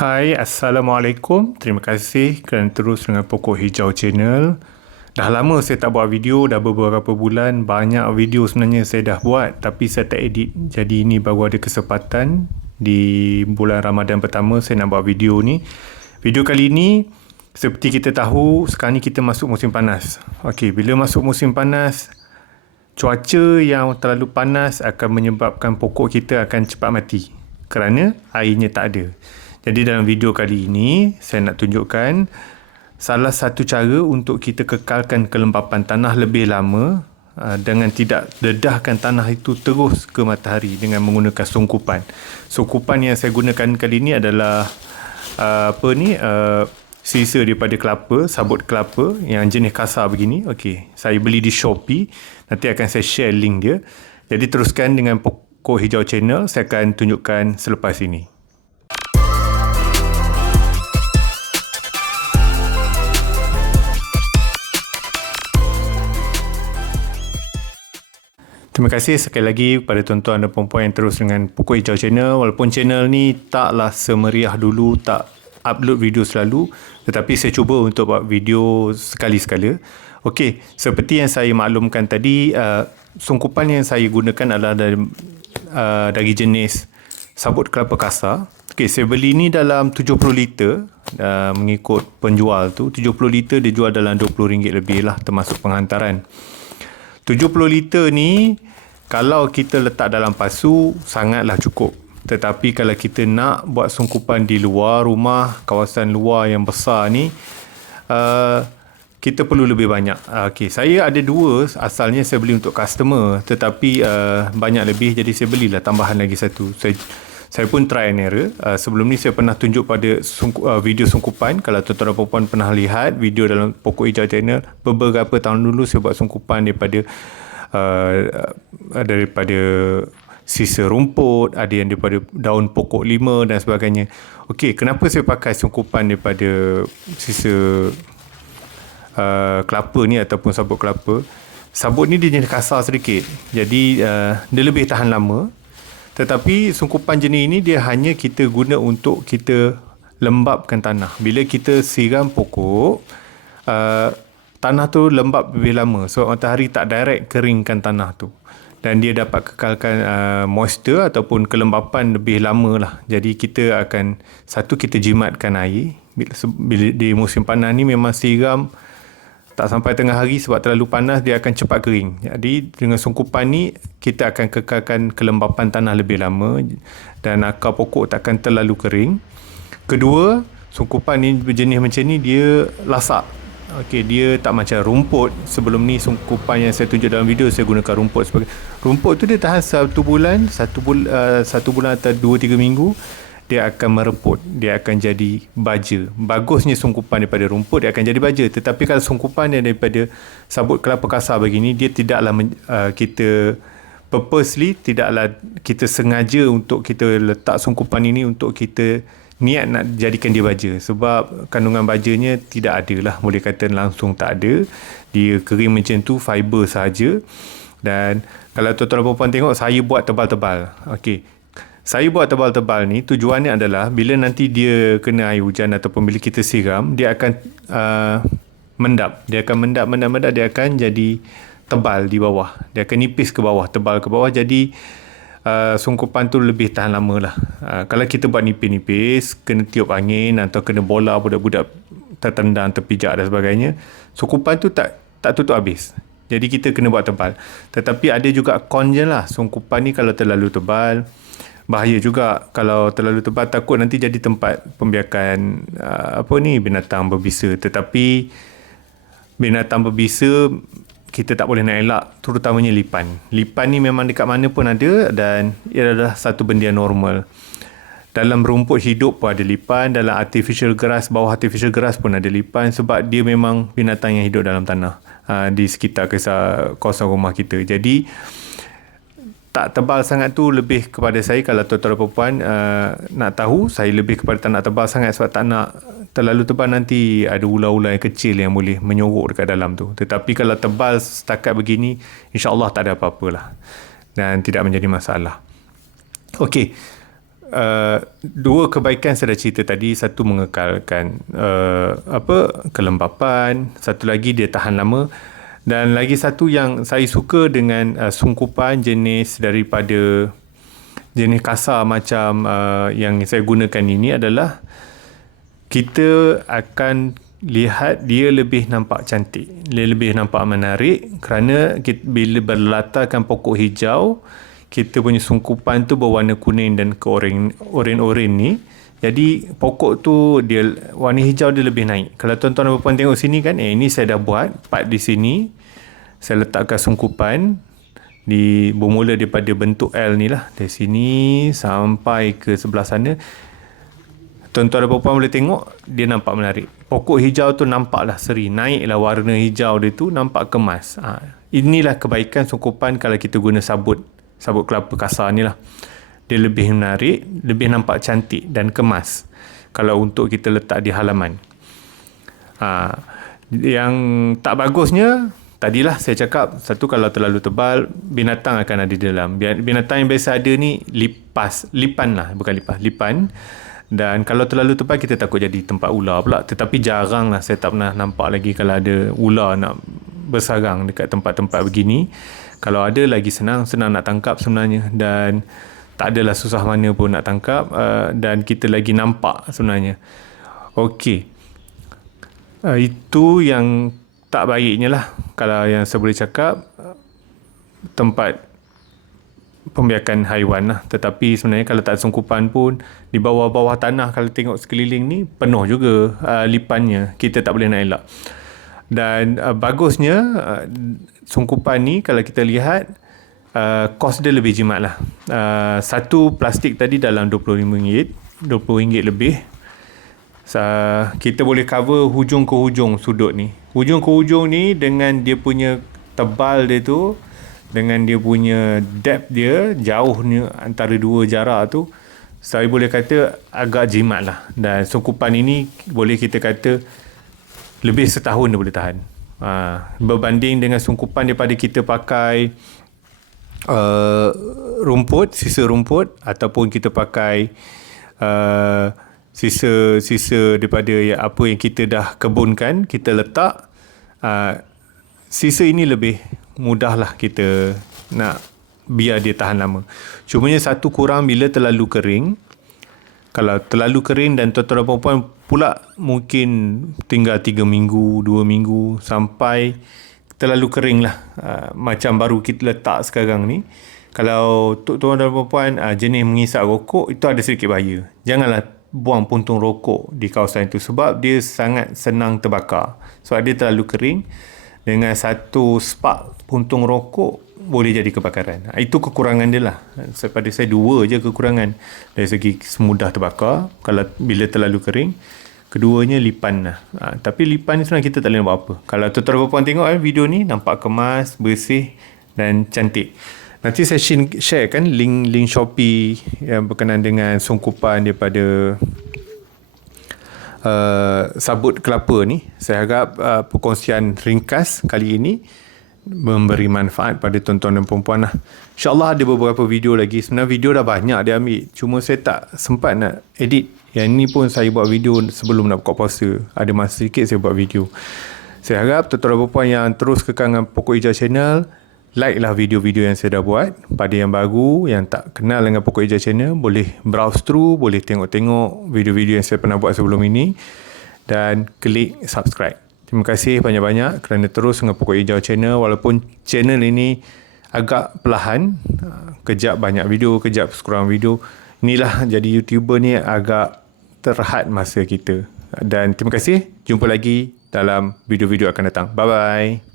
Hai, Assalamualaikum. Terima kasih kerana terus dengan Pokok Hijau Channel. Dah lama saya tak buat video, dah beberapa bulan. Banyak video sebenarnya saya dah buat tapi saya tak edit. Jadi ini baru ada kesempatan di bulan Ramadan pertama saya nak buat video ni. Video kali ini, seperti kita tahu, sekarang ni kita masuk musim panas. Okey, bila masuk musim panas, cuaca yang terlalu panas akan menyebabkan pokok kita akan cepat mati kerana airnya tak ada. Jadi dalam video kali ini, saya nak tunjukkan salah satu cara untuk kita kekalkan kelembapan tanah lebih lama dengan tidak dedahkan tanah itu terus ke matahari dengan menggunakan sungkupan. Sungkupan yang saya gunakan kali ini adalah sisa daripada kelapa, sabut kelapa yang jenis kasar begini. Okey, saya beli di Shopee. Nanti akan saya share link dia. Jadi teruskan dengan Pokok Hijau Channel. Saya akan tunjukkan selepas ini. Terima kasih sekali lagi kepada tuan-tuan dan puan-puan yang terus dengan Pokok Hijau Channel. Walaupun channel ni taklah semeriah dulu, tak upload video selalu, tetapi saya cuba untuk buat video sekali-sekala. Okey, seperti yang saya maklumkan tadi, sungkupan yang saya gunakan adalah dari jenis sabut kelapa kasar. Okey, saya beli ni dalam 70 liter, mengikut penjual tu. 70 liter dia jual dalam RM20 lebih lah, termasuk penghantaran. 70 liter ni, kalau kita letak dalam pasu, sangatlah cukup. Tetapi kalau kita nak buat sungkupan di luar rumah, kawasan luar yang besar ni, kita perlu lebih banyak. Okay, saya ada dua, asalnya saya beli untuk customer. Tetapi banyak lebih, jadi saya belilah tambahan lagi satu. Saya pun try and error. Sebelum ni saya pernah tunjuk pada video sungkupan. Kalau tuan-tuan dan puan pernah lihat video dalam Pokok Hijau Channel, beberapa tahun dulu saya buat sungkupan daripada sisa rumput, ada yang daripada daun pokok 5 dan sebagainya. Okey, kenapa saya pakai sungkupan daripada sisa kelapa ni ataupun sabut kelapa? Sabut ni dia jenis kasar sedikit. Jadi dia lebih tahan lama. Tetapi sungkupan jenis ini dia hanya kita guna untuk kita lembapkan tanah. Bila kita siram pokok, tanah tu lembap lebih lama. So matahari tak direct keringkan tanah tu. Dan dia dapat kekalkan moisture ataupun kelembapan lebih lama lah. Jadi kita akan, kita jimatkan air. Bila di musim panas ni memang siram tak sampai tengah hari sebab terlalu panas, dia akan cepat kering. Jadi dengan sungkupan ni kita akan kekalkan kelembapan tanah lebih lama dan akar pokok takkan terlalu kering. Kedua, sungkupan ni berjenis macam ni dia lasak. Okey, dia tak macam rumput. Sebelum ni sungkupan yang saya tunjuk dalam video, saya gunakan rumput sebagai rumput tu dia tahan satu bulan atau 2-3 minggu. Dia akan mereput, dia akan jadi baja. Bagusnya sungkupan daripada rumput, dia akan jadi baja. Tetapi kalau sungkupan yang daripada sabut kelapa kasar begini, dia tidaklah kita purposely, tidaklah kita sengaja untuk kita letak sungkupan ini untuk kita niat nak jadikan dia baja. Sebab kandungan bajanya tidak ada lah, boleh kata langsung tak ada. Dia kering macam tu, fiber sahaja. Dan kalau tuan-tuan dan puan tengok, saya buat tebal-tebal. Okey, saya buat tebal-tebal ni tujuannya adalah bila nanti dia kena air hujan ataupun bila kita siram, dia akan mendap. Dia akan mendap, dia akan jadi tebal di bawah. Dia akan nipis ke bawah, tebal ke bawah. Jadi sungkupan tu lebih tahan lama lah. Kalau kita buat nipis-nipis, kena tiup angin atau kena bola budak-budak tertendang, terpijak dan sebagainya, sungkupan tu tak tutup habis. Jadi kita kena buat tebal. Tetapi ada juga con je lah. Sungkupan ni kalau terlalu tebal, bahaya juga. Kalau terlalu tebal, takut nanti jadi tempat pembiakan binatang berbisa. Tetapi binatang berbisa kita tak boleh nak elak, terutamanya lipan. Lipan ni memang dekat mana pun ada dan ia adalah satu benda yang normal. Dalam rumput hidup pun ada lipan, dalam artificial grass, bawah artificial grass pun ada lipan sebab dia memang binatang yang hidup dalam tanah di sekitar kawasan rumah kita. Jadi tak tebal sangat tu lebih kepada saya, kalau tuan-tuan dan puan nak tahu, saya lebih kepada tak nak tebal sangat sebab tak nak terlalu tebal nanti ada ular-ular yang kecil yang boleh menyorok dekat dalam tu. Tetapi kalau tebal setakat begini, insya-Allah tak ada apa-apa lah dan tidak menjadi masalah. Okey, dua kebaikan saya dah cerita tadi. Satu mengekalkan kelembapan, satu lagi dia tahan lama, dan lagi satu yang saya suka dengan sungkupan jenis daripada jenis kasar macam yang saya gunakan ini adalah kita akan lihat dia lebih nampak cantik, dia lebih nampak menarik kerana bila berlatarkan pokok hijau, kita punya sungkupan tu berwarna kuning dan oren ni. Jadi pokok tu dia warna hijau dia lebih naik. Kalau tuan-tuan dan puan tengok sini kan, ini saya dah buat part di sini. Saya letakkan sungkupan bermula daripada bentuk L ni lah, dari sini sampai ke sebelah sana. Tuan-tuan dan puan boleh tengok dia nampak menarik. Pokok hijau tu nampaklah seri, naiklah warna hijau dia tu, nampak kemas. Inilah kebaikan sungkupan kalau kita guna sabut kelapa kasar ni lah. Dia lebih menarik, lebih nampak cantik dan kemas kalau untuk kita letak di halaman. Yang tak bagusnya, tadilah saya cakap, satu, kalau terlalu tebal, binatang akan ada di dalam. Binatang yang biasa ada ni lipan. Dan kalau terlalu tebal, kita takut jadi tempat ular pula. Tetapi jarang lah, saya tak pernah nampak lagi kalau ada ular nak bersarang dekat tempat-tempat begini. Kalau ada, lagi senang nak tangkap sebenarnya, dan tak adalah susah mana pun nak tangkap, dan kita lagi nampak sebenarnya. Okey, itu yang tak baiknya lah, kalau yang saya boleh cakap, tempat pembiakan haiwan lah. Tetapi sebenarnya kalau tak ada sungkupan pun, di bawah-bawah tanah kalau tengok sekeliling ni penuh juga lipannya, kita tak boleh nak elak. Dan bagusnya sungkupan ni kalau kita lihat, kos dia lebih jimat lah. Satu plastik tadi dalam RM25 lebih. Kita boleh cover hujung ke hujung sudut ni. Hujung ke hujung ni dengan dia punya tebal dia tu, dengan dia punya depth dia, jauhnya antara dua jarak tu, saya boleh kata agak jimat lah. Dan sungkupan ini boleh kita kata lebih setahun dia boleh tahan. Berbanding dengan sungkupan daripada kita pakai sisa rumput, ataupun kita pakai sisa daripada apa yang kita dah kebunkan, kita letak, sisa ini lebih mudah lah kita nak biar dia tahan lama. Cumanya satu kurang bila terlalu kering. Kalau terlalu kering dan tuan-tuan dan puan pula mungkin tinggal 3 minggu, 2 minggu, sampai terlalu kering lah, macam baru kita letak sekarang ni. Kalau tuan-tuan dan puan jenis mengisap rokok, itu ada sedikit bahaya. Janganlah buang puntung rokok di kawasan itu, sebab dia sangat senang terbakar. Sebab dia terlalu kering. Dengan satu spark puntung rokok boleh jadi kebakaran. Itu kekurangan dia lah. Pada saya 2 je kekurangan. Dari segi semudah terbakar kalau bila terlalu kering. Keduanya lipan lah. Tapi lipan ni sebenarnya kita tak boleh buat apa. Kalau tuan-tuan dan puan tengok video ni, nampak kemas, bersih dan cantik. Nanti saya sharekan link Shopee yang berkenaan dengan sungkupan daripada sabut kelapa ni. Saya harap perkongsian ringkas kali ini memberi manfaat pada tuan-tuan dan puan-puan lah. InsyaAllah ada beberapa video lagi. Sebenarnya video dah banyak dia ambil, cuma saya tak sempat nak edit. Yang ni pun saya buat video sebelum nak buka puasa. Ada masa sikit saya buat video. Saya harap tuan-tuan dan puan-puan yang terus kekal dengan Pokok Hijau Channel, like lah video-video yang saya dah buat. Pada yang baru, yang tak kenal dengan Pokok Hijau Channel, boleh browse through, boleh tengok-tengok video-video yang saya pernah buat sebelum ini, dan klik subscribe. Terima kasih banyak-banyak kerana terus dengan Pokok Hijau Channel. Walaupun channel ini agak perlahan, kejap banyak video, kejap sekurang video. Inilah jadi YouTuber ni agak terhad masa kita. Dan terima kasih, jumpa lagi dalam video-video akan datang. Bye-bye.